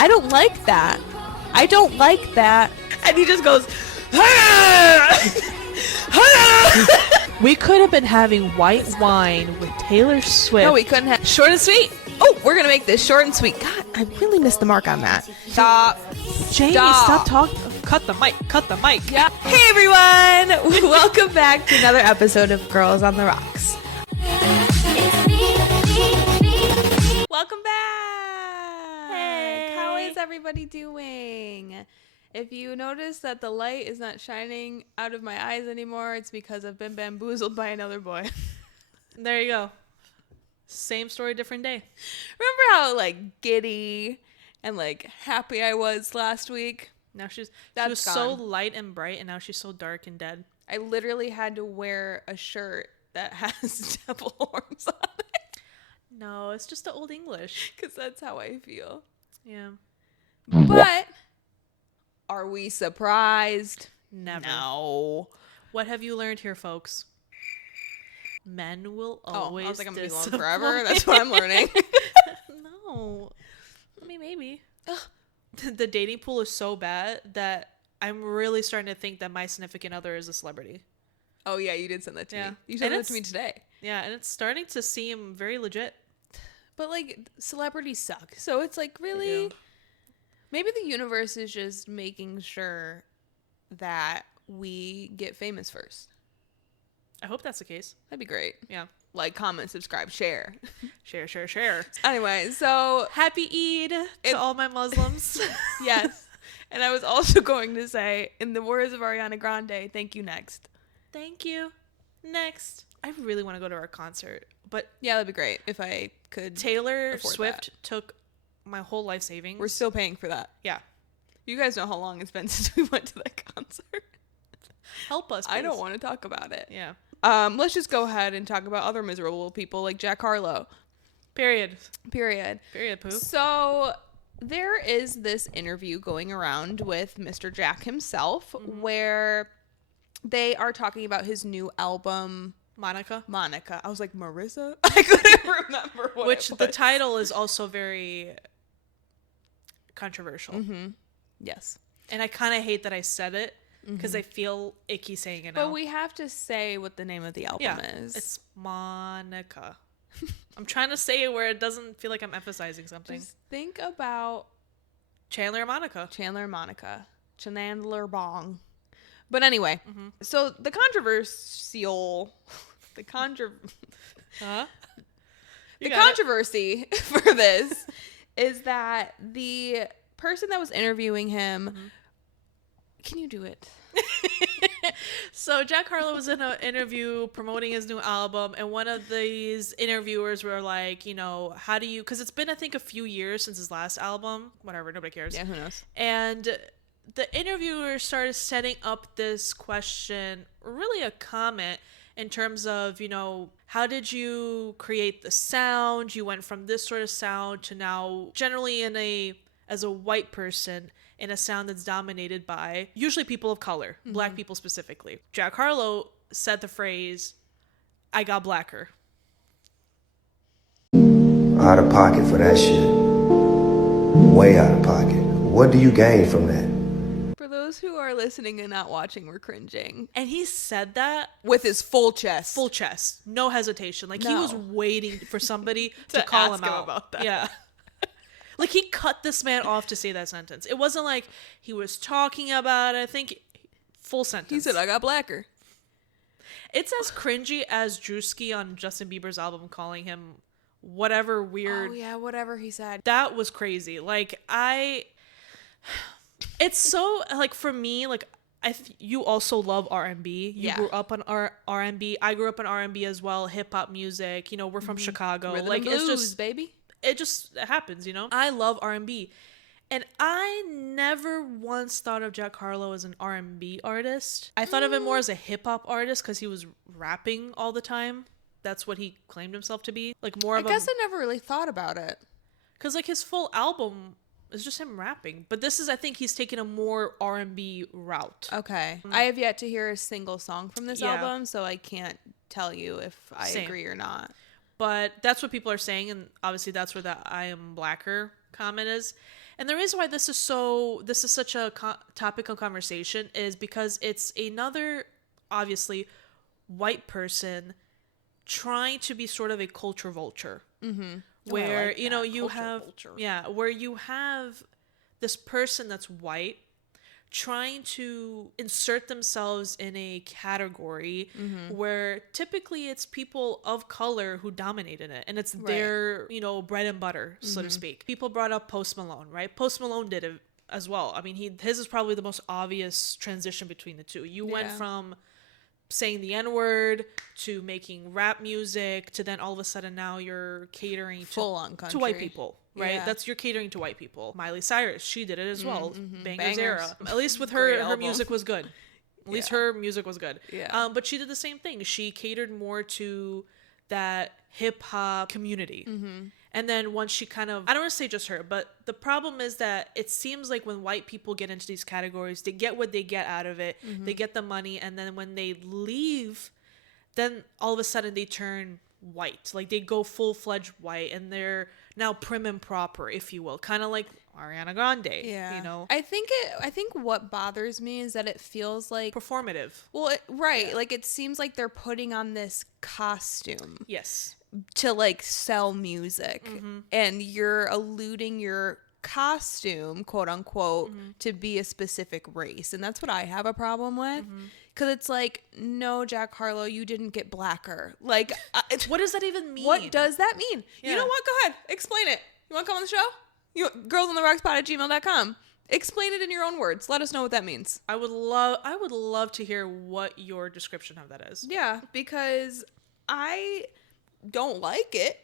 I don't like that. I don't like that. And he just goes, We could have been having white wine with Taylor Swift. no, we couldn't have. Short and sweet. Oh, we're going to make this short and sweet. God, I really missed the mark on that. Stop. Jamie, stop talking. Cut the mic. Yeah. Hey, everyone. Welcome back to another episode of Girls on the Rocks. Welcome back. Hey. How is everybody doing? If you notice that the light is not shining out of my eyes anymore, it's because I've been bamboozled by another boy. There you go. Same story, different day. Remember how like giddy and like happy I was last week? Now she was gone. so light and bright, and now she's so dark and dead. I literally had to wear a shirt that has devil horns on it. No, it's just the old English. Because that's how I feel. Yeah. But are we surprised? Never. No. What have you learned here, folks? Men will always I was like, I'm going to be alone disappoint. forever. That's what I'm learning. No. I mean, maybe. The dating pool is so bad that I'm really starting to think that my significant other is a celebrity. Oh, yeah, you did send that to Yeah. me. You sent it to me today. Yeah, and it's starting to seem very legit. But, like, celebrities suck. So it's like, really? Maybe the universe is just making sure that we get famous first. I hope that's the case. That'd be great. Yeah. Like, comment, subscribe, share. Share. Anyway, so Happy Eid to all my Muslims. yes. And I was also going to say, in the words of Ariana Grande, thank you, next. Thank you. Next. I really want to go to our concert. But Yeah, that'd be great if I could. Taylor afford Swift took my whole life savings. We're still paying for that. Yeah. You guys know how long it's been since we went to that concert. Help us, please. I don't want to talk about it. Yeah. Let's just go ahead and talk about other miserable people like Jack Harlow. Period, poo. So there is this interview going around with Mr. Jack himself where they are talking about his new album, Monica. I was like, Marissa? I couldn't remember what Which it was. the title is also very controversial. Mm-hmm. Yes. And I kind of hate that I said it because I feel icky saying it now. But we have to say what the name of the album is. It's Monica. I'm trying to say it where it doesn't feel like I'm emphasizing something. Just think about Chandler and Monica. Chandler Bong. But anyway, so the controversy for this is that the person that was interviewing him, can you do it? So Jack Harlow was in an interview promoting his new album, and one of these interviewers were like, you know, how do you, because it's been I think a few years since his last album, whatever, nobody cares. Yeah, who knows? And the interviewer started setting up this question, really a comment, in terms of, you know, how did you create the sound? You went from this sort of sound to now generally as a white person in a sound that's dominated by usually people of color, black people specifically. Jack Harlow said the phrase, I got blacker. Out of pocket for that shit. Way out of pocket. What do you gain from that? For those who are listening and not watching, we're cringing. And he said that With his full chest. full chest, no hesitation. Like he No. was waiting for somebody to To call ask him him out. about that. Yeah. Like he cut this man off to say that sentence. It wasn't like he was talking about it. I think full sentence. He said, I got blacker. It's as cringy as Drewski on Justin Bieber's album calling him whatever weird. Oh, yeah, whatever he said. That was crazy. Like it's so like for me, like you also love R&B. You grew up on R&B. I grew up on R&B as well. Hip hop music. You know, we're from Chicago. Rhythm like and blues, it's just baby. it just happens, you know? I love R&B. And I never once thought of Jack Harlow as an R&B artist. I thought of him more as a hip-hop artist because he was rapping all the time. That's what he claimed himself to be. Like more I of a... guess I never really thought about it. Because like his full album is just him rapping. But this is, I think he's taken a more R&B route. Okay. I have yet to hear a single song from this Yeah. album, so I can't tell you if I Same. agree or not. But that's what people are saying, and obviously that's where the I am blacker comment is. And the reason why this is such a topic of conversation is because it's another, obviously, white person trying to be sort of a culture vulture. Mm-hmm. Where, you know, you have, where you have this person that's white trying to insert themselves in a category where typically it's people of color who dominate in it, and it's their, you know, bread and butter, so to speak. People brought up Post Malone, right? Post Malone did it as well. I mean, his is probably the most obvious transition between the two. You went from saying the N-word to making rap music to then all of a sudden now you're catering to white people, right? Yeah. You're catering to white people. Miley Cyrus, she did it as well. Bangers era. At least with her music was good. At least her music was good. Yeah. But she did the same thing. She catered more to that hip hop community. And then once she kind of, I don't want to say just her, but the problem is that it seems like when white people get into these categories, they get what they get out of it. They get the money. And then when they leave, then all of a sudden they turn white. Like they go full-fledged white and they're now prim and proper, if you will. Kind of like Ariana Grande, you know? I think what bothers me is that it feels like performative. Well, like it seems like they're putting on this costume. Yes. To like sell music, and you're alluding your costume, quote unquote, to be a specific race, and that's what I have a problem with. Because it's like, no, Jack Harlow, you didn't get blacker. Like, what does that even mean? What does that mean? Yeah. You know what? Go ahead, explain it. You want to come on the show? girlsontherockspot@gmail.com. Explain it in your own words. Let us know what that means. I would love to hear what your description of that is. Yeah, because I don't like it.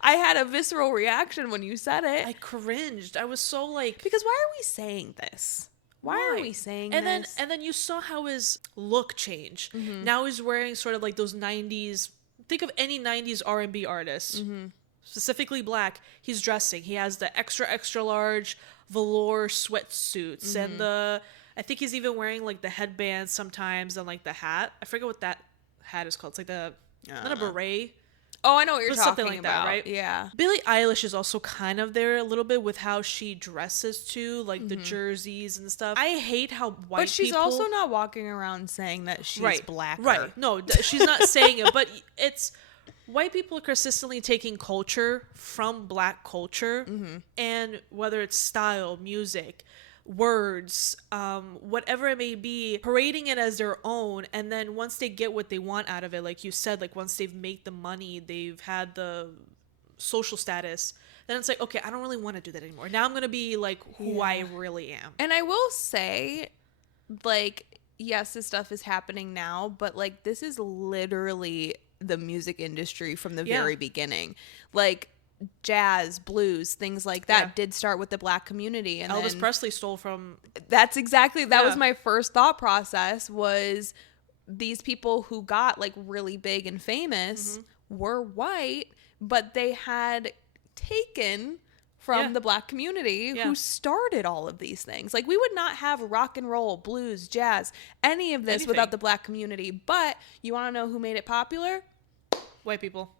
I had a visceral reaction when you said it. I cringed. I was so like, because why are we saying this? Why are we saying this? And then you saw how his look changed. Now he's wearing sort of like those 90s, think of any 90s R&B artist, specifically black. He's dressing. He has the extra large velour sweatsuits and I think he's even wearing like the headband sometimes and like the hat. I forget what that hat is called. It's like the not a beret. Oh, I know what you're talking something like about. That, right? Yeah. Billie Eilish is also kind of there a little bit with how she dresses too, like the jerseys and stuff. I hate how white people... But she's also not walking around saying that she's blacker. Right. No, she's not saying it, but it's... White people are consistently taking culture from black culture, and whether it's style, music, words, whatever it may be, parading it as their own, and then once they get what they want out of it, like you said, like once they've made the money, they've had the social status, then it's like, okay, I don't really want to do that anymore. Now I'm gonna be like who I really am. And I will say, like, yes, this stuff is happening now, but like this is literally the music industry from the very beginning. Like jazz, blues, things like that did start with the black community, and Elvis Presley stole from... That's exactly, that was my first thought process, was these people who got like really big and famous were white, but they had taken from the black community who started all of these things. Like we would not have rock and roll, blues, jazz, any of this without the black community. But you want to know who made it popular? White people.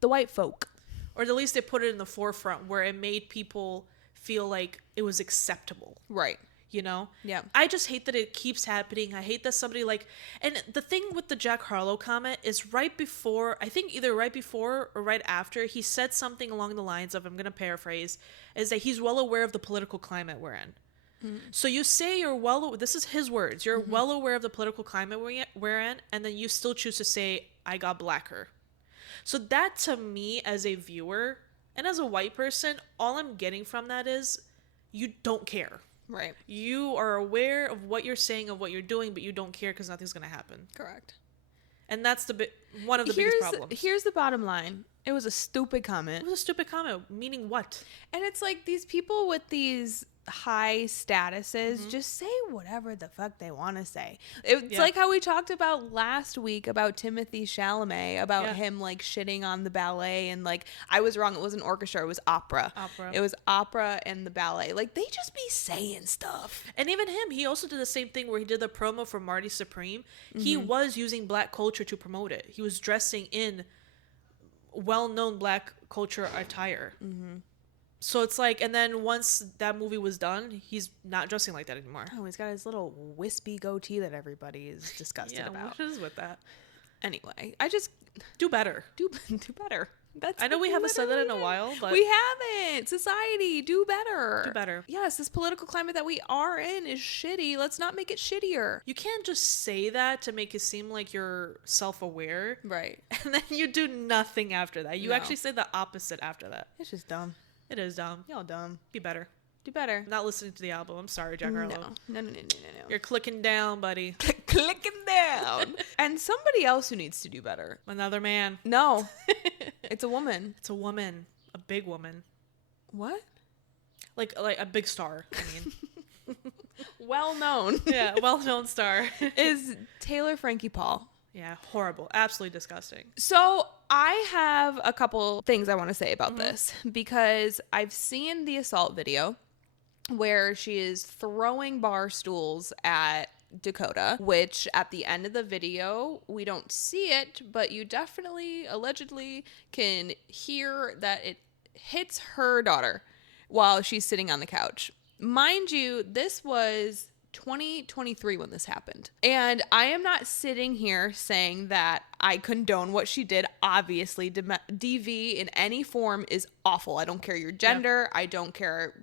The white folk. Or at least they put it in the forefront where it made people feel like it was acceptable. Right. You know? Yeah. I just hate that it keeps happening. I hate that somebody like... And the thing with the Jack Harlow comment is right before... I think either right before or right after, he said something along the lines of, I'm going to paraphrase, is that he's well aware of the political climate we're in. So you say you're well... This is his words. You're well aware of the political climate we're in, and then you still choose to say, I got blacker. So that, to me, as a viewer, and as a white person, all I'm getting from that is you don't care. Right. You are aware of what you're saying, of what you're doing, but you don't care because nothing's going to happen. Correct. And that's one of the biggest problems. Here's the bottom line. It was a stupid comment. It was a stupid comment. Meaning what? And it's like these people with these high statuses just say whatever the fuck they want to say. It's like how we talked about last week about Timothy Chalamet, about him like shitting on the ballet, and like I was wrong, it wasn't orchestra, it was opera. It was opera and the ballet. Like they just be saying stuff. And even him, he also did the same thing where he did the promo for Marty Supreme. He was using black culture to promote it. He was dressing in well-known black culture attire. So it's like, and then once that movie was done, he's not dressing like that anymore. Oh, he's got his little wispy goatee that everybody is disgusted about. What is with that? Anyway, I just do better. Do better. I know we haven't said that in a while, but we haven't. Society, do better. Do better. Yes, this political climate that we are in is shitty. Let's not make it shittier. You can't just say that to make it seem like you're self-aware. Right. And then you do nothing after that. You actually say the opposite after that. It's just dumb. It is dumb. Y'all dumb. Be better. Do better. I'm not listening to the album. I'm sorry, Jack Harlow. No. You're clicking down, buddy. Clicking down. And somebody else who needs to do better. Another man. No. It's a woman. It's a woman. A big woman. What? Like a big star, I mean. Well known. Yeah, well-known star. Is Taylor Frankie Paul. Yeah, horrible. Absolutely disgusting. So I have a couple things I want to say about this because I've seen the assault video where she is throwing bar stools at Dakota, which at the end of the video, we don't see it, but you definitely, allegedly can hear that it hits her daughter while she's sitting on the couch. Mind you, this was 2023 when this happened. And I am not sitting here saying that I condone what she did. Obviously, DV in any form is awful. I don't care your gender. Yeah. I don't care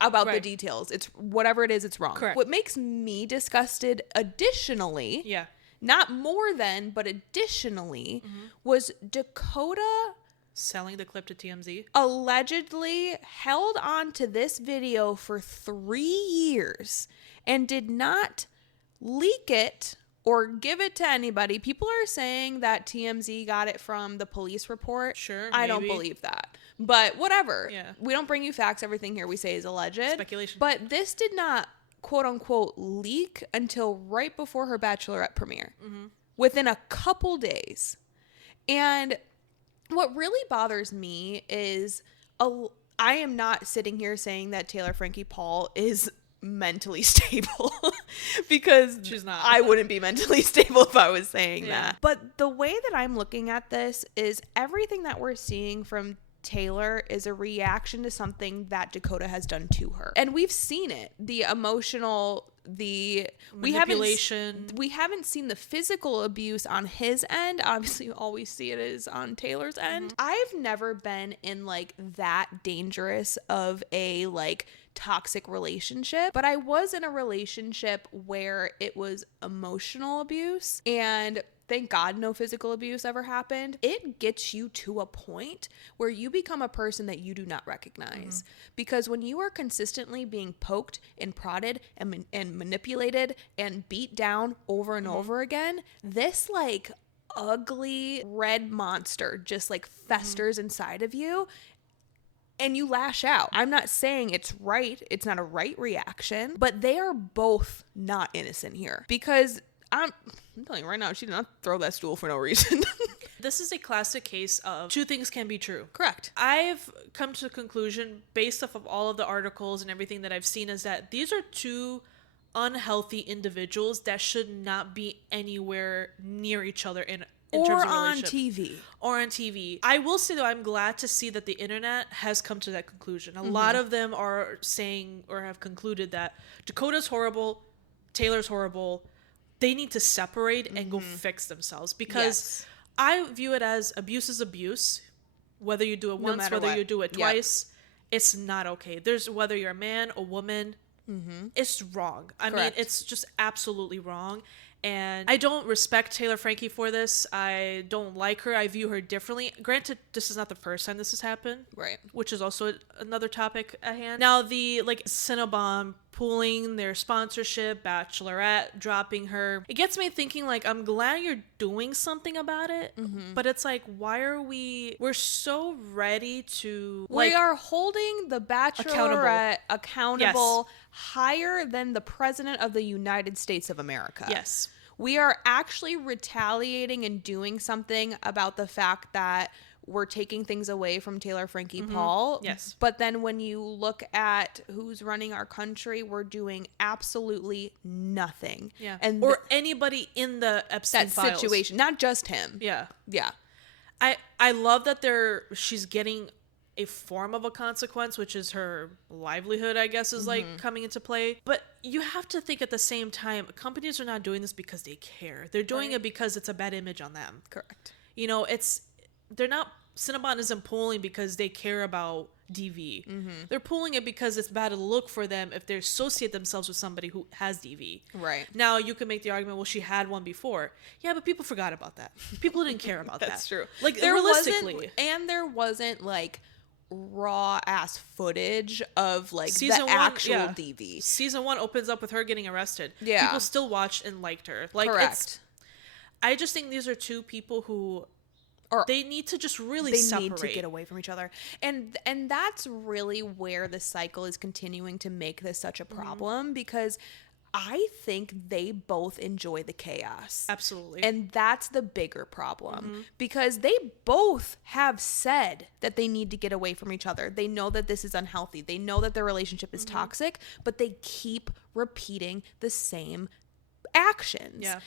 about the details. It's whatever it is, it's wrong. Correct. What makes me disgusted additionally, not more than, but additionally, was Dakota selling the clip to TMZ. Allegedly held on to this video for 3 years and did not leak it or give it to anybody. People are saying that TMZ got it from the police report. Sure, I don't believe that. But whatever. Yeah. We don't bring you facts. Everything here we say is alleged. Speculation. But this did not, quote unquote, leak until right before her Bachelorette premiere. Within a couple days. And what really bothers me is I am not sitting here saying that Taylor Frankie Paul is mentally stable because she's not. I wouldn't be mentally stable if I was saying that. But the way that I'm looking at this is everything that we're seeing from Taylor is a reaction to something that Dakota has done to her. And we've seen it. The emotional, the manipulation. We haven't seen the physical abuse on his end. Obviously, all we see it is on Taylor's end. I've never been in like that dangerous of a like toxic relationship, but I was in a relationship where it was emotional abuse, and thank God no physical abuse ever happened. It gets you to a point where you become a person that you do not recognize. Because when you are consistently being poked and prodded and manipulated and beat down over and over again, this like ugly red monster just like festers inside of you. And you lash out. I'm not saying it's right. It's not a right reaction. But they are both not innocent here. Because I'm telling you right now, she did not throw that stool for no reason. This is a classic case of two things can be true. Correct. I've come to the conclusion, based off of all of the articles and everything that I've seen, is that these are two unhealthy individuals that should not be anywhere near each other in terms of on TV. Or on TV. I will say, though, I'm glad to see that the internet has come to that conclusion. A lot of them are saying or have concluded that Dakota's horrible, Taylor's horrible. They need to separate and go fix themselves. Because I view it as abuse is abuse. Whether you do it once, whether you do it twice, it's not okay. There's whether you're a man, a woman, it's wrong. I mean, it's just absolutely wrong. And I don't respect Taylor Frankie for this. I don't like her. I view her differently. Granted, this is not the first time this has happened. Right. Which is also another topic at hand. Now, the Cinnabon pooling their sponsorship, Bachelorette dropping her. It gets me thinking, like, I'm glad you're doing something about it. But it's like, why are we're so ready to... We are holding the Bachelorette accountable higher than the President of the United States of America. Yes. We are actually retaliating and doing something about the fact that we're taking things away from Taylor Frankie Paul. Yes. But then when you look at who's running our country, we're doing absolutely nothing. Yeah. And or anybody in the Epstein files. Situation, not just him. Yeah. Yeah. I love that she's getting a form of a consequence, which is her livelihood, I guess, is like coming into play. But you have to think at the same time, companies are not doing this because they care. They're doing it because it's a bad image on them. Correct. You know, they're not, Cinnabon isn't pulling because they care about DV. They're pulling it because it's bad to look for them if they associate themselves with somebody who has DV. Right. Now, you can make the argument, well, she had one before. Yeah, but people forgot about that. People didn't care about that. That's true. Like, there realistically. there wasn't, like, raw ass footage of, like, Season the one, actual yeah. DV. Season 1 opens up with her getting arrested. Yeah. People still watched and liked her. Like, Correct. I just think these are two people who... they need to just really separate. They need to get away from each other. And that's really where the cycle is continuing to make this such a problem, because I think they both enjoy the chaos. Absolutely. And that's the bigger problem, because they both have said that they need to get away from each other. They know that this is unhealthy. They know that their relationship is toxic, but they keep repeating the same actions. Yeah.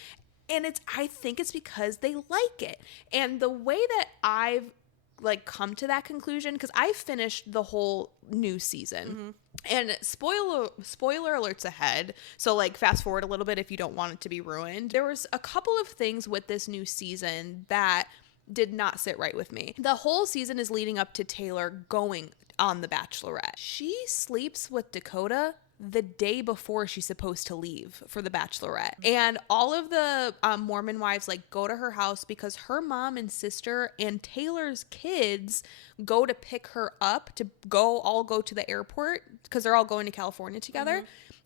And I think it's because they like it. And the way that I've, like, come to that conclusion, because I finished the whole new season. And spoiler alerts ahead. So, like, fast forward a little bit if you don't want it to be ruined. There was a couple of things with this new season that did not sit right with me. The whole season is leading up to Taylor going on The Bachelorette. She sleeps with Dakota the day before she's supposed to leave for The Bachelorette. And all of the Mormon wives, like, go to her house because her mom and sister and Taylor's kids go to pick her up to all go to the airport because they're all going to California together.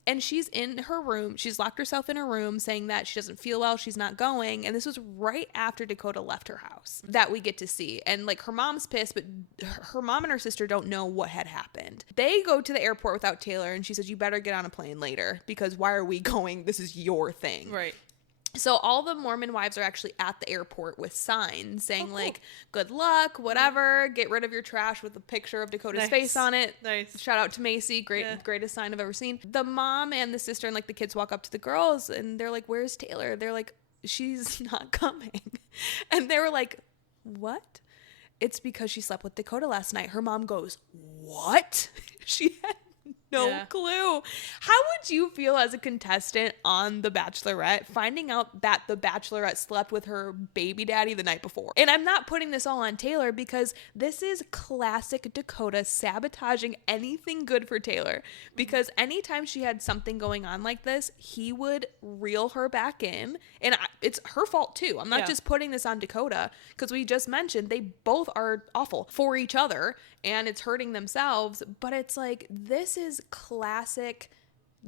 And she's in her room. She's locked herself in her room saying that she doesn't feel well. She's not going. And this was right after Dakota left her house that we get to see. And, like, her mom's pissed, but her mom and her sister don't know what had happened. They go to the airport without Taylor. And she says, you better get on a plane later because why are we going? This is your thing. Right. So all the Mormon wives are actually at the airport with signs saying, like, good luck, whatever, get rid of your trash with a picture of Dakota's face on it. Nice. Shout out to Macy. Greatest sign I've ever seen. The mom and the sister and, like, the kids walk up to the girls and they're like, where's Taylor? They're like, she's not coming. And they were like, what? It's because she slept with Dakota last night. Her mom goes, what? She had no clue. How would you feel as a contestant on The Bachelorette finding out that The Bachelorette slept with her baby daddy the night before? And I'm not putting this all on Taylor because this is classic Dakota sabotaging anything good for Taylor, because anytime she had something going on like this, he would reel her back in. And it's her fault too. I'm not just putting this on Dakota because we just mentioned they both are awful for each other and it's hurting themselves. But it's like, this is classic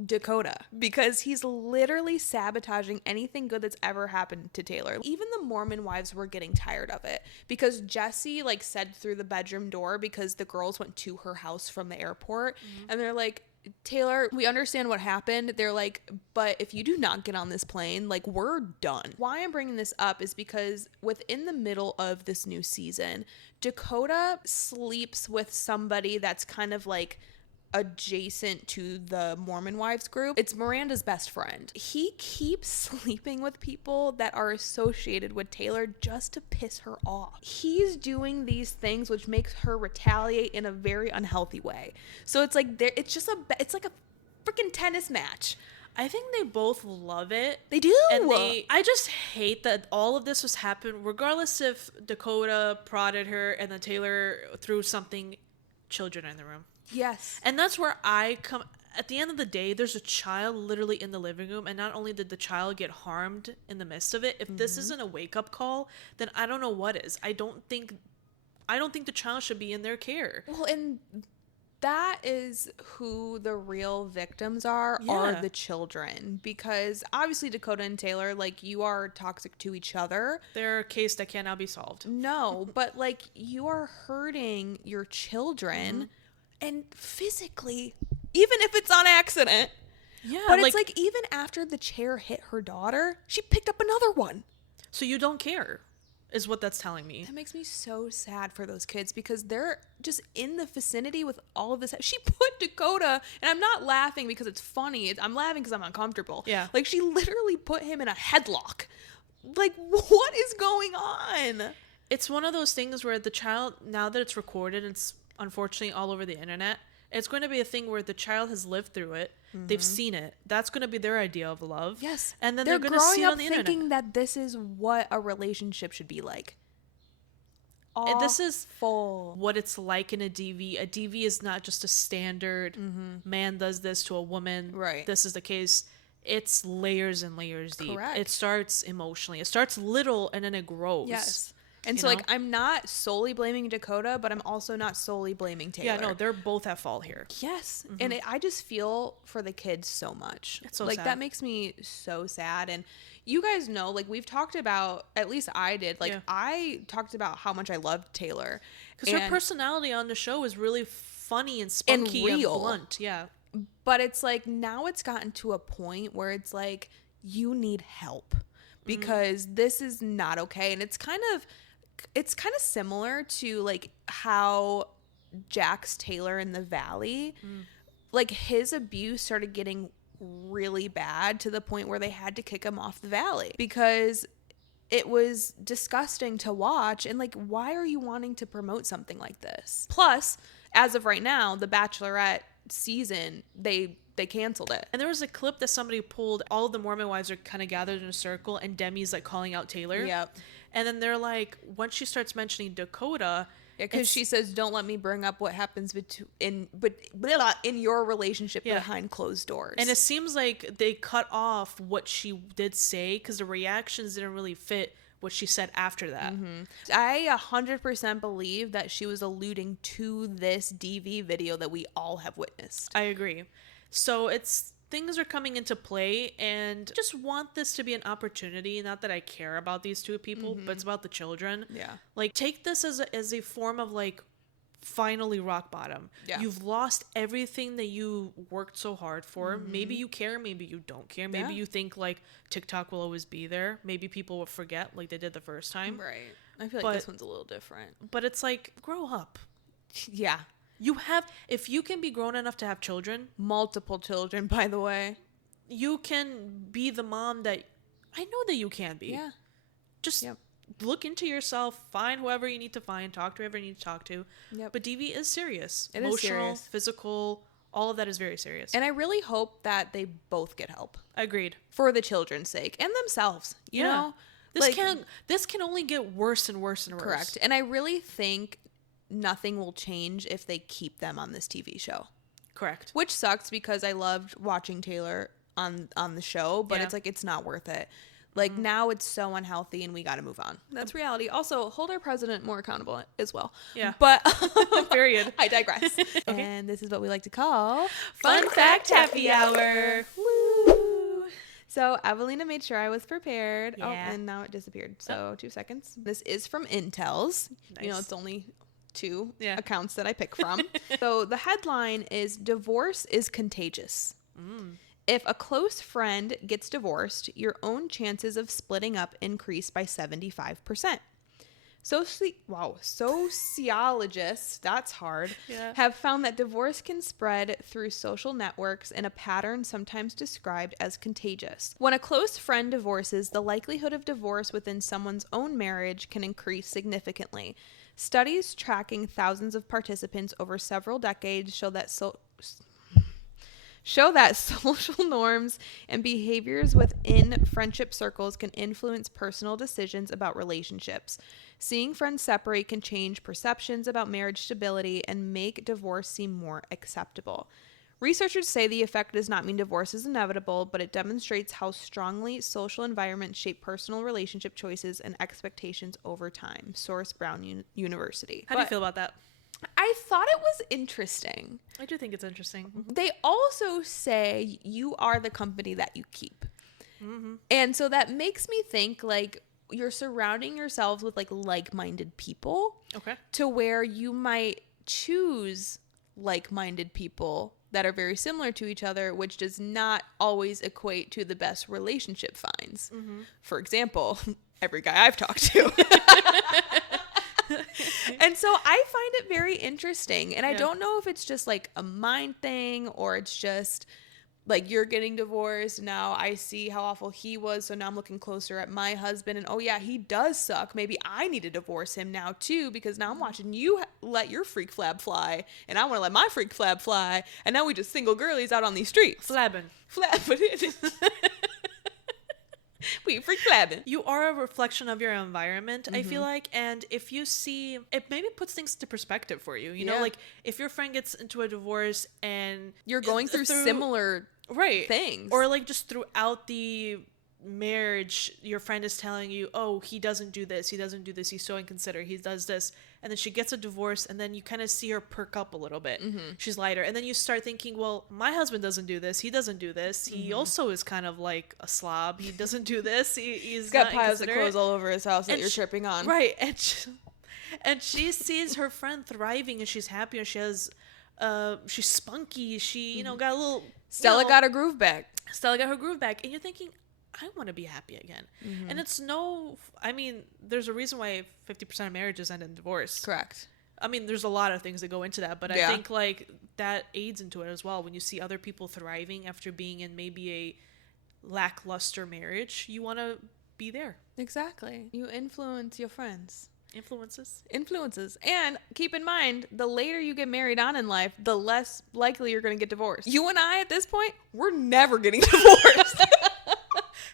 Dakota because he's literally sabotaging anything good that's ever happened to Taylor. Even the Mormon wives were getting tired of it because Jesse, like, said through the bedroom door because the girls went to her house from the airport and they're like, Taylor, we understand what happened. They're like, but if you do not get on this plane, like, we're done. Why I'm bringing this up is because within the middle of this new season, Dakota sleeps with somebody that's kind of like adjacent to the Mormon wives group. It's Miranda's best friend. He keeps sleeping with people that are associated with Taylor just to piss her off. He's doing these things which makes her retaliate in a very unhealthy way. So it's like it's like a freaking tennis match. I think they both love it. They do. And I just hate that all of this was happening, regardless if Dakota prodded her and then Taylor threw something, children in the room. Yes. And that's where I come. At the end of the day, there's a child literally in the living room, and not only did the child get harmed in the midst of it, if this isn't a wake-up call, then I don't know what is. I don't think the child should be in their care. Well, and that is who the real victims are the children. Because obviously Dakota and Taylor, like, you are toxic to each other. They're a case that cannot be solved. No, but, like, you are hurting your children and physically, even if it's on accident. Yeah. But it's like even after the chair hit her daughter, she picked up another one. So you don't care, is what that's telling me. That makes me so sad for those kids because they're just in the vicinity with all of this. She put Dakota, and I'm not laughing because it's funny. I'm laughing because I'm uncomfortable. Yeah. Like, she literally put him in a headlock. Like, what is going on? It's one of those things where the child, now that it's recorded, it's unfortunately, all over the internet. It's going to be a thing where the child has lived through it. They've seen it. That's going to be their idea of love. Yes. And then they're going to see it on the internet. thinking that this is what a relationship should be like. This is what it's like in a DV. A DV is not just a standard man does this to a woman. Right. This is the case. It's layers and layers deep. Correct. It starts emotionally. It starts little and then it grows. Yes. And so, like, I'm not solely blaming Dakota, but I'm also not solely blaming Taylor. Yeah, no, they're both at fault here. Yes. And I just feel for the kids so much. It's so like, sad. that makes me so sad. And you guys know, like, we've talked about, at least I did, like, I talked about how much I loved Taylor. Because her personality on the show is really funny and spunky and blunt. Yeah. But it's like, now it's gotten to a point where it's like, you need help. Because this is not okay. And it's kind of similar to like how Jack's Taylor in the Valley, like his abuse started getting really bad to the point where they had to kick him off the Valley because it was disgusting to watch. And like, why are you wanting to promote something like this? Plus, as of right now, the Bachelorette season, they canceled it. And there was a clip that somebody pulled. All of the Mormon wives are kind of gathered in a circle and Demi's like calling out Taylor. Yep. And then they're like, once she starts mentioning Dakota, because she says, "Don't let me bring up what happens in your relationship behind closed doors." And it seems like they cut off what she did say because the reactions didn't really fit what she said after that. I 100% believe that she was alluding to this DV video that we all have witnessed. I agree. So things are coming into play, and just want this to be an opportunity. Not that I care about these two people, but it's about the children. Yeah. Like, take this as a form of like finally rock bottom. Yeah. You've lost everything that you worked so hard for. Maybe you care, maybe you don't care. Maybe you think like TikTok will always be there. Maybe people will forget like they did the first time. Right. I feel like this one's a little different. But it's like, grow up. Yeah. If you can be grown enough to have children, Multiple children, by the way. you can be the mom that I know that you can be. Yeah. Just look into yourself, find whoever you need to find, talk to whoever you need to talk to. Yep. But DV is serious. It is Emotional, serious. physical, all of that is very serious. And I really hope that they both get help. Agreed. For the children's sake and themselves, you know? This can only get worse and worse and worse. Correct. And I really think nothing will change if they keep them on this TV show. Correct. Which sucks because I loved watching Taylor on the show, but it's like, it's not worth it. Like, now it's so unhealthy and we got to move on. That's reality. Also, hold our president more accountable as well. Yeah. But Period. I digress. Okay. And this is what we like to call Fun Fact Happy Hour. Woo! So Evelina made sure I was prepared. Yeah. Oh, and now it disappeared. So 2 seconds. This is from Intel's. Nice. You know, it's only 2 accounts that I pick from. So the headline is "Divorce is Contagious." If a close friend gets divorced, your own chances of splitting up increase by 75%. Sociologists, that's hard, have found that divorce can spread through social networks in a pattern sometimes described as contagious. When a close friend divorces, the likelihood of divorce within someone's own marriage can increase significantly. Studies tracking thousands of participants over several decades show that social norms and behaviors within friendship circles can influence personal decisions about relationships. Seeing friends separate can change perceptions about marriage stability and make divorce seem more acceptable. Researchers say the effect does not mean divorce is inevitable, but it demonstrates how strongly social environments shape personal relationship choices and expectations over time. Source: Brown University. How do you feel about that? I thought it was interesting. I do think it's interesting. They also say you are the company that you keep. And so that makes me think like you're surrounding yourselves with like-minded people. Okay. To where you might choose like-minded people that are very similar to each other, which does not always equate to the best relationship finds. For example, every guy I've talked to. And so I find it very interesting. And I don't know if it's just like a mind thing or it's just like, you're getting divorced. Now I see how awful he was. So now I'm looking closer at my husband. And, oh, yeah, he does suck. Maybe I need to divorce him now, too, because now I'm watching you let your freak flab fly. And I want to let my freak flab fly. And now we just single girlies out on these streets. Flabbing. We freak flabbing. You are a reflection of your environment, I feel like. And if you see, it maybe puts things into perspective for you. You know, like if your friend gets into a divorce and you're going through similar things. Or like just throughout the marriage, your friend is telling you, oh, he doesn't do this, he's so inconsiderate, he does this. And then she gets a divorce, and then you kind of see her perk up a little bit. She's lighter. And then you start thinking, well, my husband doesn't do this, he doesn't do this, he also is kind of like a slob, he doesn't do this, he's got piles of clothes all over his house that you're tripping on. Right. And she sees her friend thriving, and she's happy, and she has she's spunky, she, you know, got a little... Stella got her groove back. And you're thinking, I want to be happy again. And it's I mean, there's a reason why 50% of marriages end in divorce. Correct. I mean, there's a lot of things that go into that, but I think like that aids into it as well. When you see other people thriving after being in maybe a lackluster marriage, you want to be there. Exactly. You influence your friends. Influences. And keep in mind, the later you get married on in life, the less likely you're going to get divorced. You and I, at this point, we're never getting divorced.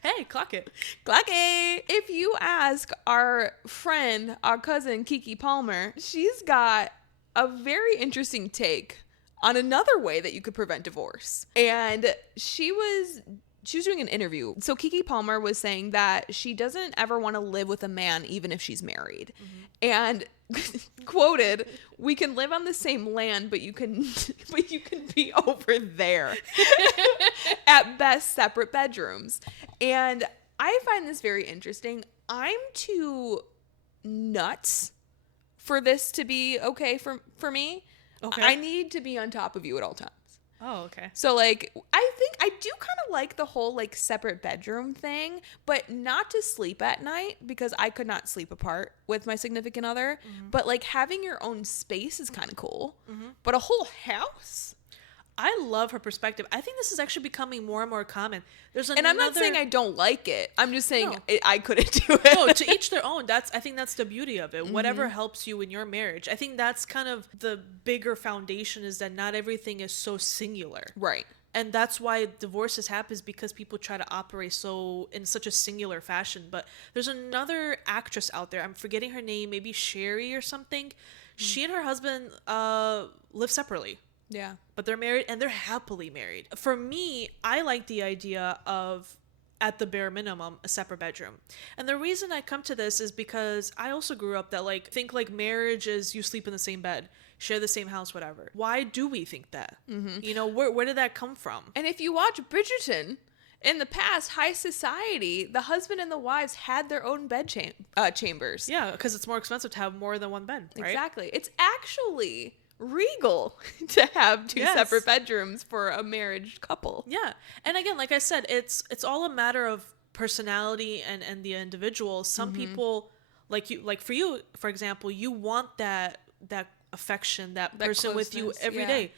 Hey, clock it. If you ask our friend, our cousin, Keke Palmer, she's got a very interesting take on another way that you could prevent divorce. And she was doing an interview. So Keke Palmer was saying that she doesn't ever want to live with a man even if she's married. And quoted, "We can live on the same land, but you can be over there." At best, separate bedrooms. And I find this very interesting. I'm too nuts for this to be okay for me. Okay. I need to be on top of you at all times. Oh, okay. So, like, I think I do kind of like the whole, like, separate bedroom thing, but not to sleep at night, because I could not sleep apart with my significant other. But, like, having your own space is kind of cool. But a whole house? I love her perspective. I think this is actually becoming more and more common. And I'm not saying I don't like it. I'm just saying I couldn't do it. No, to each their own. I think that's the beauty of it. Whatever helps you in your marriage. I think that's kind of the bigger foundation, is that not everything is so singular. Right. And that's why divorces happen, is because people try to operate in such a singular fashion. But there's another actress out there. I'm forgetting her name. Maybe Sherry or something. She and her husband live separately. Yeah. But they're married, and they're happily married. For me, I like the idea of, at the bare minimum, a separate bedroom. And the reason I come to this is because I also grew up that, like, think like marriage is you sleep in the same bed, share the same house, whatever. Why do we think that? You know, where did that come from? And if you watch Bridgerton, in the past, high society, the husband and the wives had their own bed chambers. Yeah, because it's more expensive to have more than one bed, right? Exactly. It's actually regal to have two separate bedrooms for a married couple. Yeah. And again, like I said, it's all a matter of personality and the individual. Some people, like for you, for example, you want that affection, that person with you every day.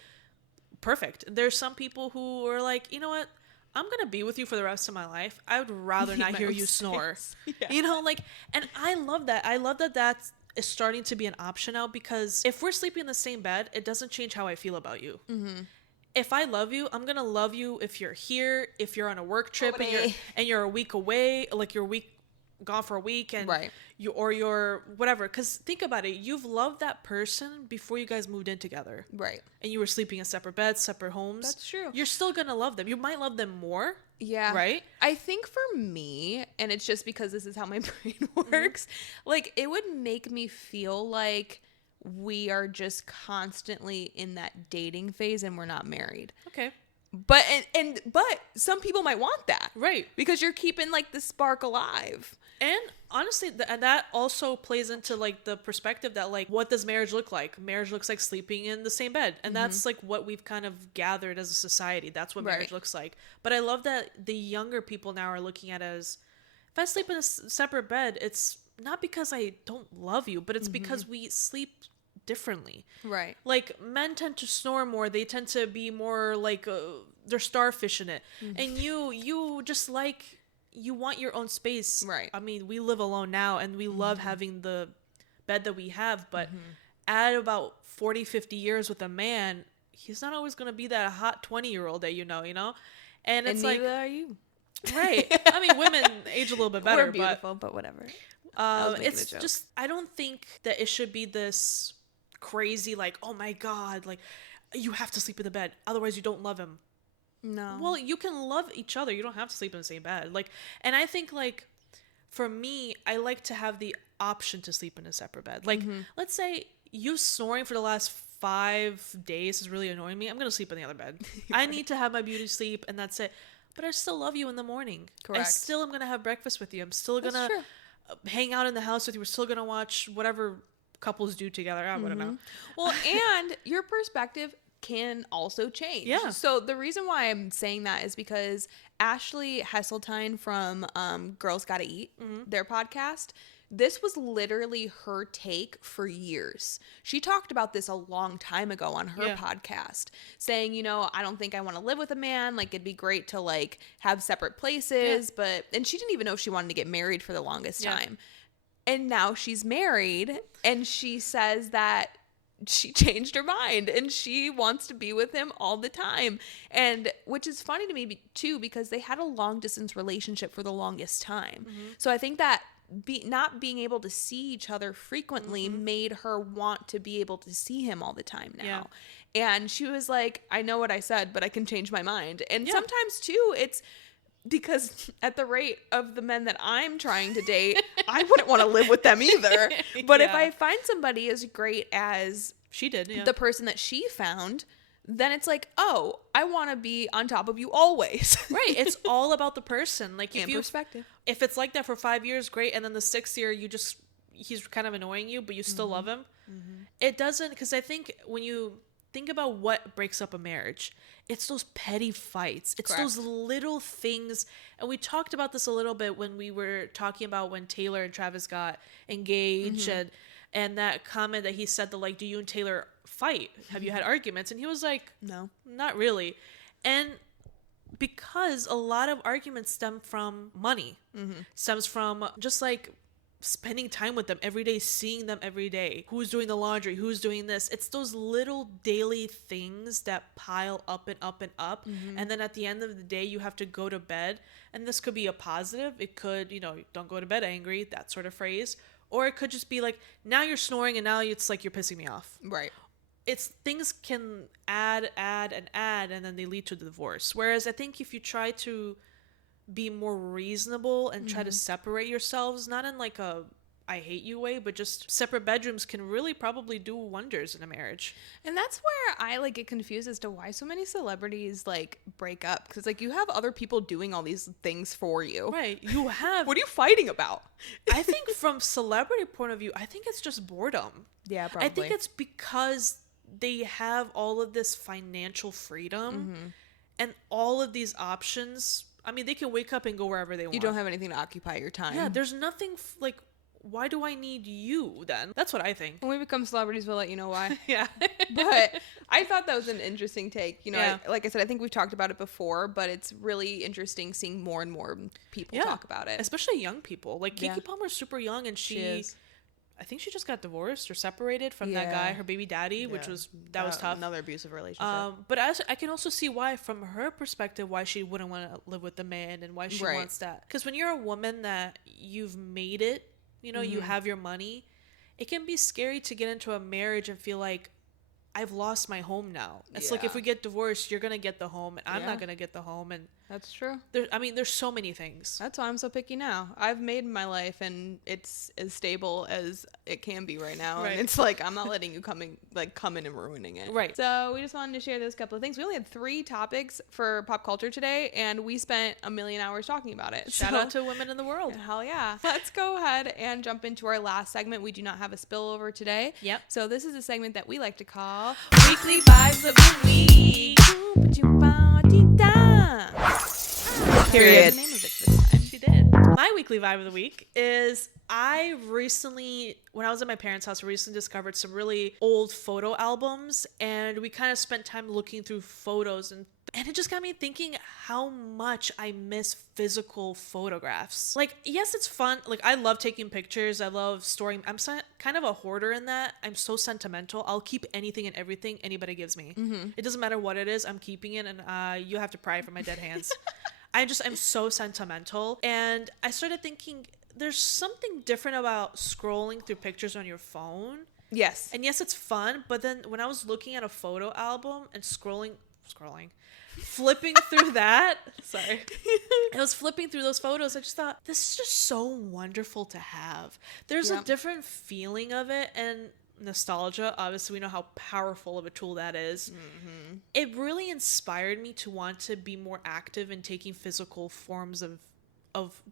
Perfect. There's some people who are like, you know what? I'm going to be with you for the rest of my life. I would rather not hear you snore. Yeah. You know, like, and I love that. I love that that's is starting to be an option now, because if we're sleeping in the same bed, it doesn't change how I feel about you. If I love you, I'm gonna love you if you're here, if you're on a work trip and you're a week away, like you're gone for a week, and you're whatever. Because think about it, you've loved that person before you guys moved in together, right? And you were sleeping in separate beds, separate homes. That's true. You're still gonna love them. You might love them more. Yeah. Right? I think for me, and it's just because this is how my brain works, like, it would make me feel like we are just constantly in that dating phase and we're not married. Okay. But but some people might want that. Right. Because you're keeping, like, the spark alive. And honestly, that also plays into, like, the perspective that, like, what does marriage look like? Marriage looks like sleeping in the same bed. And that's, like, what we've kind of gathered as a society. That's what marriage looks like. But I love that the younger people now are looking at it as, if I sleep in a separate bed, it's not because I don't love you, but it's because we sleep differently. Right. Like, men tend to snore more. They tend to be more like they're starfish in it. And you just like, you want your own space. Right. I mean, we live alone now and we love having the bed that we have, but at about 40, 50 years with a man, he's not always going to be that hot 20-year-old that you know? And it's neither like, are you. right. I mean, women age a little bit better. We're beautiful, but whatever. It's just, I don't think that it should be this crazy, like, oh my God, like, you have to sleep in the bed, otherwise you don't love him. No. Well, you can love each other. You don't have to sleep in the same bed. Like, and I think, like, for me, I like to have the option to sleep in a separate bed. Like, let's say you snoring for the last 5 days is really annoying me. I'm going to sleep in the other bed. I need to have my beauty sleep, and that's it. But I still love you in the morning. Correct. I still am going to have breakfast with you. I'm still going to hang out in the house with you. We're still going to watch whatever couples do together. I wouldn't know. Well, and your perspective can also change. Yeah. So the reason why I'm saying that is because Ashley Hesseltine from Girls Gotta Eat, their podcast, this was literally her take for years. She talked about this a long time ago on her podcast, saying, you know, I don't think I want to live with a man. Like, it'd be great to, like, have separate places. And she didn't even know if she wanted to get married for the longest time. And now she's married, and she says that she changed her mind and she wants to be with him all the time. And which is funny to me too, because they had a long distance relationship for the longest time. So I think that not being able to see each other frequently made her want to be able to see him all the time now. And she was like, I know what I said, but I can change my mind. And sometimes too, it's because at the rate of the men that I'm trying to date, I wouldn't want to live with them either. But if I find somebody as great as she did, the person that she found, then it's like, oh, I want to be on top of you always. Right. It's all about the person. Like, and perspective. If it's like that for 5 years, great. And then the 6th year, he's kind of annoying you, but you still love him. It doesn't, because I think when you think about what breaks up a marriage, it's those petty fights. It's those little things. And we talked about this a little bit when we were talking about when Taylor and Travis got engaged and that comment that he said, like, do you and Taylor fight? Have you had arguments? And he was like, no, not really. And because a lot of arguments stem from money, stems from just like spending time with them every day, seeing them every day, who's doing the laundry, who's doing this. It's those little daily things that pile up and up and up. And then at the end of the day, you have to go to bed. And this could be a positive. It could, don't go to bed angry, that sort of phrase. Or it could just be like, now you're snoring and now it's like you're pissing me off. Right. It's things can add, and then they lead to divorce. Whereas I think if you try to be more reasonable and try to separate yourselves, not in like a I hate you way, but just separate bedrooms can really probably do wonders in a marriage. And that's where I like get confused as to why so many celebrities like break up, because like you have other people doing all these things for you. Right. You have. What are you fighting about? I think from celebrity point of view, I think it's just boredom. Yeah, probably. I think it's because they have all of this financial freedom and all of these options. I mean, they can wake up and go wherever they want. You don't have anything to occupy your time. Yeah, there's nothing like, why do I need you then? That's what I think. When we become celebrities, we'll let you know why. Yeah. But I thought that was an interesting take. Like I said, I think we've talked about it before, but it's really interesting seeing more and more people talk about it. Especially young people. Like, Keke Palmer's super young, and she is. I think she just got divorced or separated from that guy, her baby daddy, which was tough. Another abusive relationship. But I can also see why, from her perspective, why she wouldn't want to live with the man and why she wants that. Because when you're a woman that you've made it, you have your money, it can be scary to get into a marriage and feel like, I've lost my home now. It's like, if we get divorced, you're going to get the home and I'm not going to get the home. And that's true. There's so many things. That's why I'm so picky now. I've made my life and it's as stable as it can be right now. Right. And it's like, I'm not letting you come in and ruining it. Right. So we just wanted to share those couple of things. We only had 3 topics for pop culture today and we spent a million hours talking about it. Shout out to women in the world. Hell yeah. Let's go ahead and jump into our last segment. We do not have a spillover today. Yep. So this is a segment that we like to call Weekly Vibes of the Week. Period. The name of it this time. She did. My weekly vibe of the week is I recently, when I was at my parents' house, I recently discovered some really old photo albums, and we kind of spent time looking through photos, and it just got me thinking how much I miss physical photographs. Like, yes, it's fun. Like, I love taking pictures. I love storing. Kind of a hoarder in that. I'm so sentimental. I'll keep anything and everything anybody gives me. It doesn't matter what it is. I'm keeping it, and you have to pry from my dead hands. I'm so sentimental. And I started thinking there's something different about scrolling through pictures on your phone. Yes. And yes, it's fun. But then when I was looking at a photo album and flipping through that, sorry, I was flipping through those photos, I just thought, this is just so wonderful to have. There's a different feeling of it, and nostalgia, obviously we know how powerful of a tool that is. It really inspired me to want to be more active in taking physical forms of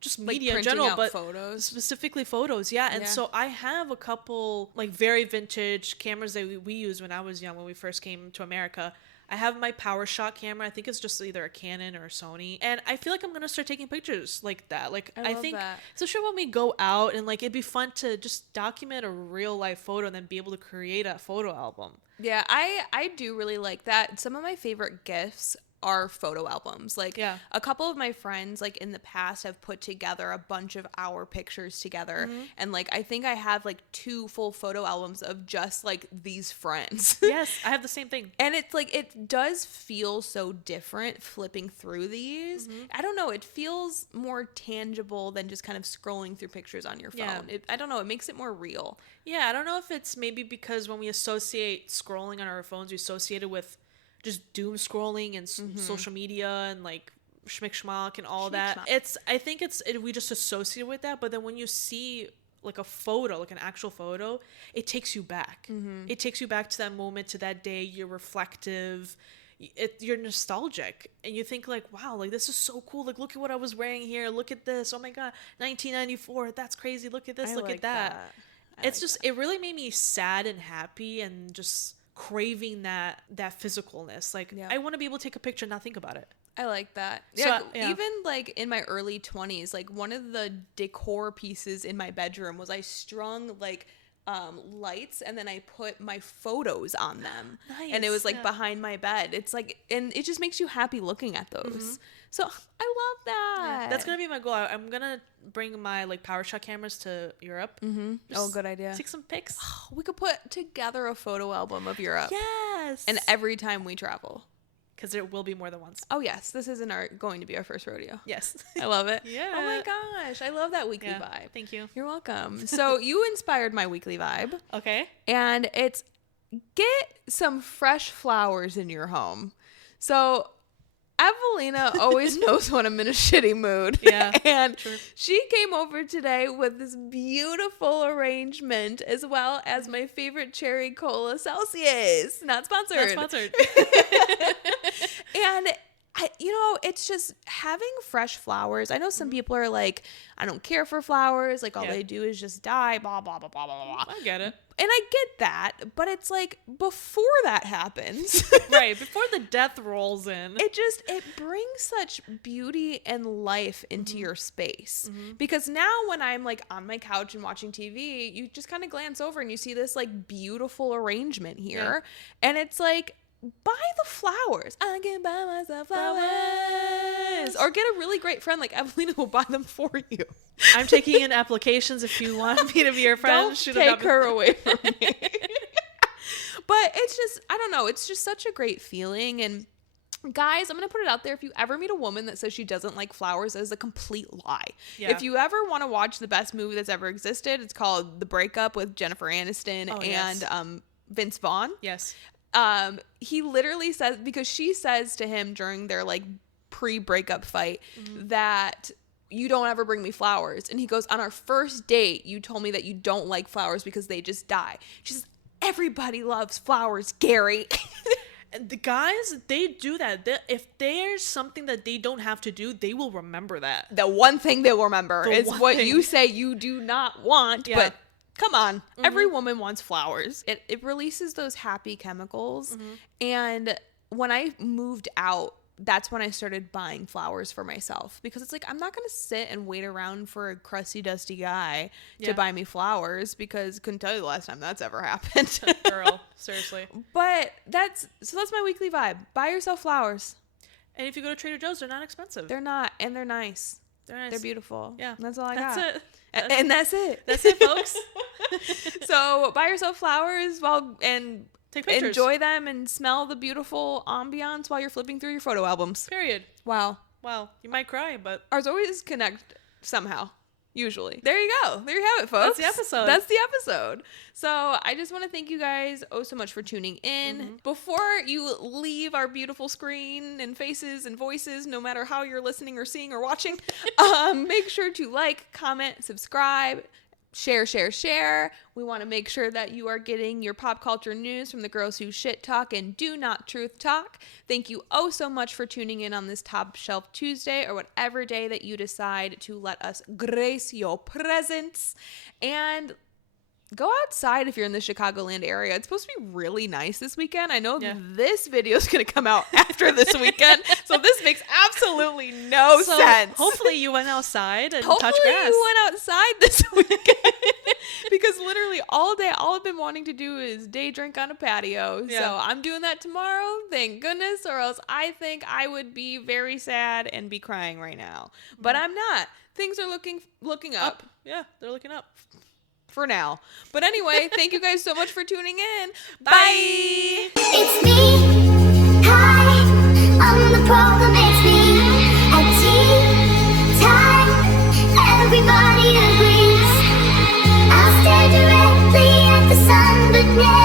just media in general, but photos. Specifically photos. And so I have a couple like very vintage cameras that we used when I was young, when we first came to America. I have my PowerShot camera. I think it's just either a Canon or a Sony. And I feel like I'm going to start taking pictures like that. Like, I think, especially when we go out, and like, it'd be fun to just document a real life photo and then be able to create a photo album. Yeah, I do really like that. Some of my favorite gifts are photo albums. Like, a couple of my friends, like, in the past have put together a bunch of our pictures together. And like, I think I have like 2 full photo albums of just like these friends. Yes, I have the same thing. And it's like, it does feel so different flipping through these. I don't know, it feels more tangible than just kind of scrolling through pictures on your phone. I don't know, it makes it more real. I don't know if it's maybe because when we associate scrolling on our phones, we associate it with just doom scrolling and social media and like schmick-schmack and all that. I think we just associate with that. But then when you see like a photo, like an actual photo, it takes you back. It takes you back to that moment, to that day. You're reflective. You're nostalgic, and you think like, wow, like this is so cool. Like, look at what I was wearing here. Look at this. Oh my God, 1994. That's crazy. Look at this. Look at that. It really made me sad and happy and just craving that physicalness. Like, I want to be able to take a picture and not think about it. I like that. Even like in my early 20s, like one of the decor pieces in my bedroom was I strung like lights, and then I put my photos on them. Nice. And it was like behind my bed. It's like, and it just makes you happy looking at those. So I love that. That's gonna be my goal. I'm gonna bring my like PowerShot cameras to Europe. Good idea. Take some pics. We could put together a photo album of Europe. Yes. And every time we travel. Because there will be more than once. Oh yes, this isn't going to be our first rodeo. Yes. I love it. Yeah. Oh my gosh, I love that weekly vibe. Thank you. You're welcome. So you inspired my weekly vibe. Okay. And it's get some fresh flowers in your home. So Evelina always knows when I'm in a shitty mood. Yeah. And she came over today with this beautiful arrangement, as well as my favorite cherry cola Celsius. Not sponsored. Not sponsored. And it's just having fresh flowers. I know some people are like, I don't care for flowers. Like, all they do is just die, blah, blah, blah, blah, blah, blah. I get it. And I get that, but it's like, before that happens. Right, before the death rolls in. It brings such beauty and life into your space. Because now when I'm like on my couch and watching TV, you just kind of glance over and you see this like beautiful arrangement here. And it's like, buy the flowers. I can buy myself flowers. Or get a really great friend like Evelina will buy them for you. I'm taking in applications if you want me to be your friend. Don't take her away from me. But it's just, I don't know, it's just such a great feeling. And guys, I'm going to put it out there. If you ever meet a woman that says she doesn't like flowers, that is a complete lie. Yeah. If you ever want to watch the best movie that's ever existed, it's called The Breakup with Jennifer Aniston and Vince Vaughn. Yes. He literally says, because she says to him during their like pre-breakup fight that you don't ever bring me flowers. And he goes, on our first date, you told me that you don't like flowers because they just die. She says, everybody loves flowers, Gary. The guys, they do that. If there's something that they don't have to do, they will remember that. The one thing they'll remember is what you say you do not want, but come on. Every woman wants flowers. It releases those happy chemicals. And when I moved out that's when I started buying flowers for myself, because it's like, I'm not going to sit and wait around for a crusty, dusty guy to buy me flowers, because couldn't tell you the last time that's ever happened. Girl, seriously. But that's my weekly vibe. Buy yourself flowers. And if you go to Trader Joe's, they're not expensive. They're not, and they're nice. They're nice. They're beautiful. Yeah. That's all I got. That's it. And that's it. That's it, folks. So buy yourself flowers and take pictures. Enjoy them and smell the beautiful ambiance while you're flipping through your photo albums. Period. Wow. You might cry, but ours always connect somehow. Usually. There you go. There you have it, folks. That's the episode. So I just want to thank you guys so much for tuning in. Mm-hmm. Before you leave our beautiful screen and faces and voices, no matter how you're listening or seeing or watching, make sure to like, comment, subscribe, share. We want to make sure that you are getting your pop culture news from the girls who shit talk and do not truth talk. Thank you so much for tuning in on this Top Shelf Tuesday, or whatever day that you decide to let us grace your presence. And go outside if you're in the Chicagoland area. It's supposed to be really nice this weekend. I know this video is going to come out after this weekend, so this makes absolutely no sense. Hopefully you went outside and touched grass. Hopefully you went outside this weekend, because literally all day, all I've been wanting to do is day drink on a patio. Yeah. So I'm doing that tomorrow, thank goodness, or else I think I would be very sad and be crying right now. But I'm not. Things are looking up. Yeah, they're looking up. For now. But anyway, thank you guys so much for tuning in. Bye. It's me. Hi. I'm the problem. It's me. At tea time, everybody agrees. I'll stare directly at the sun, but never